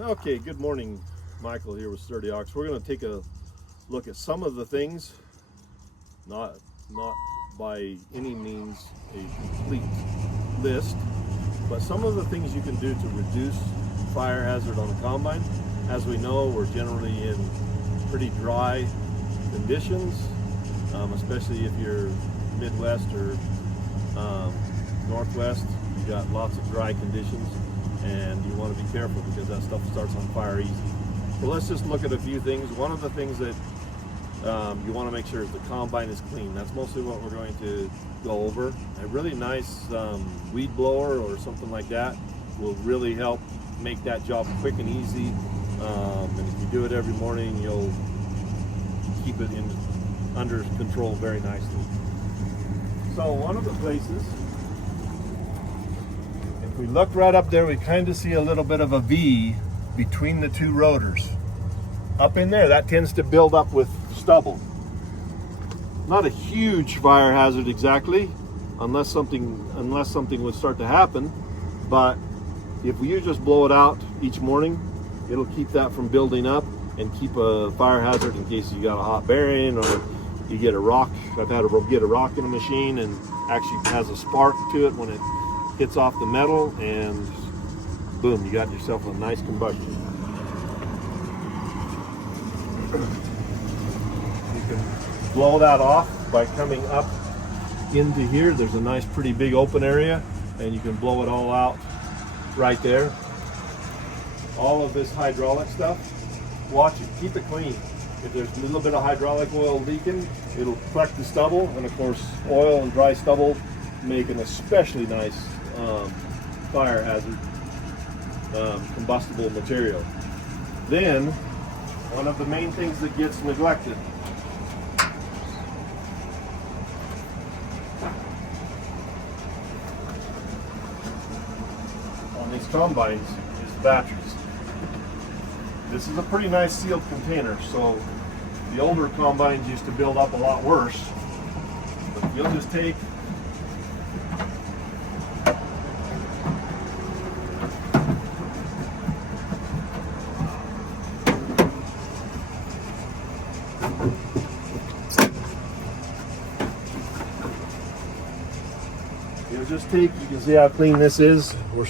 Okay, good morning. Michael here with Sturdy Ox. We're going to take a look at some of the things, not by any means a complete list, but some of the things you can do to reduce fire hazard on the combine. As we know, we're generally in pretty dry conditions, especially if you're Midwest or Northwest. You got lots of dry conditions, and you want to be careful because that stuff starts on fire easy. So let's just look at a few things. One of the things that you want to make sure is the combine is clean. That's mostly what we're going to go over. A really nice weed blower or something like that will really help make that job quick and easy. And if you do it every morning, you'll keep it under control very nicely. So one of the places, if we look right up there, we kind of see a little bit of a V between the two rotors. Up in there, that tends to build up with stubble. Not a huge fire hazard exactly, unless something would start to happen. But if you just blow it out each morning, it'll keep that from building up and keep a fire hazard in case you got a hot bearing or you get a rock. I've had to get a rock in a machine and actually has a spark to it when it hits off the metal, and boom, you got yourself a nice combustion. You can blow that off by coming up into here. There's a nice pretty big open area, and you can blow it all out right there. All of this hydraulic stuff, watch it, keep it clean. If there's a little bit of hydraulic oil leaking, it'll collect the stubble, and of course oil and dry stubble make an especially nice fire hazard combustible material. Then one of the main things that gets neglected on these combines is batteries. This is a pretty nice sealed container, so the older combines used to build up a lot worse. But you'll just take you can see how clean this is. We're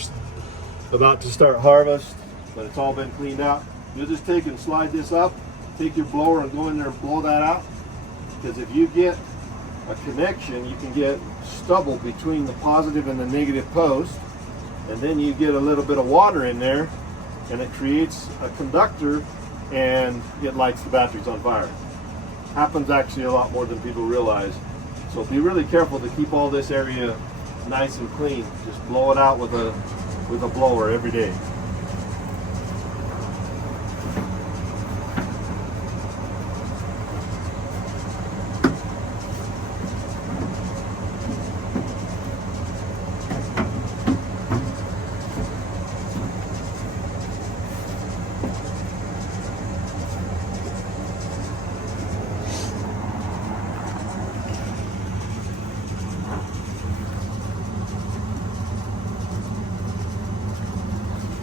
about to start harvest, but it's all been cleaned out. You'll just take and slide this up, take your blower and go in there and blow that out. Because if you get a connection, you can get stubble between the positive and the negative post, and then you get a little bit of water in there, and it creates a conductor, and it lights the batteries on fire. Happens actually a lot more than people realize. So be really careful to keep all this area nice and clean. Just blow it out with a blower every day.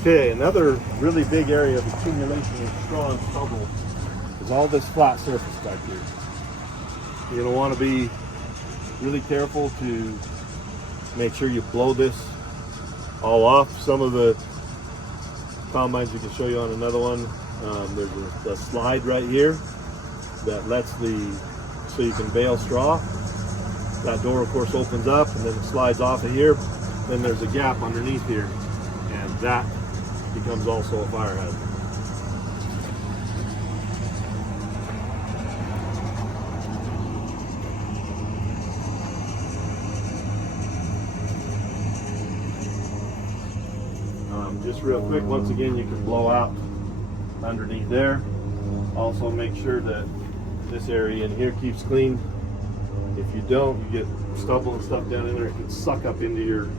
Okay, another really big area of accumulation of strong stubble is all this flat surface back here. You're going to want to be really careful to make sure you blow this all off. Some of the combines, we can show you on another one, there's a slide right here that lets so you can bale straw. That door of course opens up and then it slides off of here. Then there's a gap underneath here, and that becomes also a fire hazard. Just real quick, once again, you can blow out underneath there. Also make sure that this area in here keeps clean. If you don't, you get stubble and stuff down in there. It can suck up into your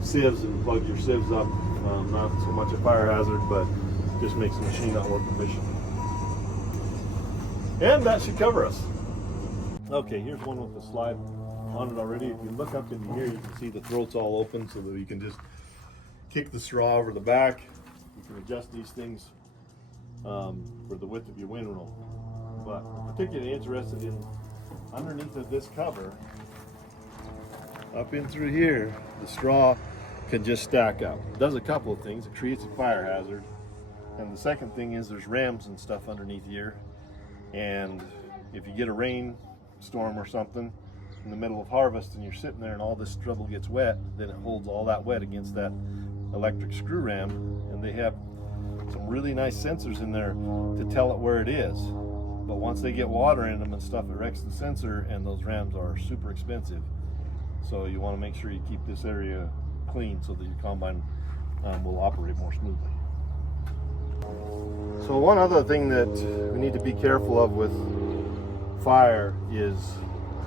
sieves and plug your sieves up. Not so much a fire hazard, but just makes the machine not work efficient. And that should cover us. Okay, here's one with the slide on it already. If you look up into here, you can see the throat's all open so that you can just kick the straw over the back. You can adjust these things for the width of your windrow. But I'm particularly interested in underneath of this cover, up in through here, the straw can just stack up. It does a couple of things. It creates a fire hazard. And the second thing is there's rams and stuff underneath here. And if you get a rainstorm or something in the middle of harvest and you're sitting there and all this stubble gets wet, then it holds all that wet against that electric screw ram. And they have some really nice sensors in there to tell it where it is. But once they get water in them and stuff, it wrecks the sensor, and those rams are super expensive. So you want to make sure you keep this area clean so that your combine will operate more smoothly. So one other thing that we need to be careful of with fire is,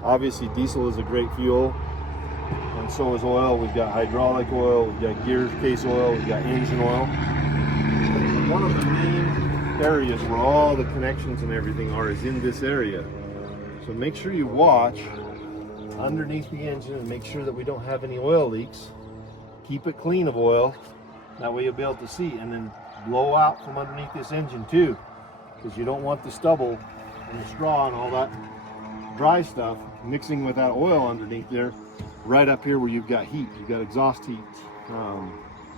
obviously diesel is a great fuel, and so is oil. We've got hydraulic oil, we've got gear case oil, we've got engine oil. One of the main areas where all the connections and everything are is in this area. So make sure you watch underneath the engine and make sure that we don't have any oil leaks. Keep it clean of oil, that way you'll be able to see, and then blow out from underneath this engine too, because you don't want the stubble and the straw and all that dry stuff mixing with that oil underneath there, right up here where you've got heat, you've got exhaust heat,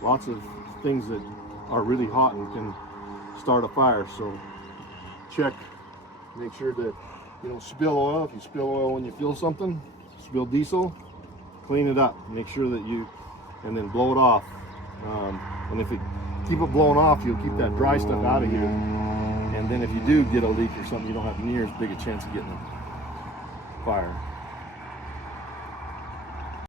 lots of things that are really hot and can start a fire. So check, make sure that you don't spill oil. If you spill oil when you fuel something, spill diesel, clean it up, make sure that you, and then blow it off. And if you keep it blowing off, you'll keep that dry stuff out of here. And then if you do get a leak or something, you don't have near as big a chance of getting a fire.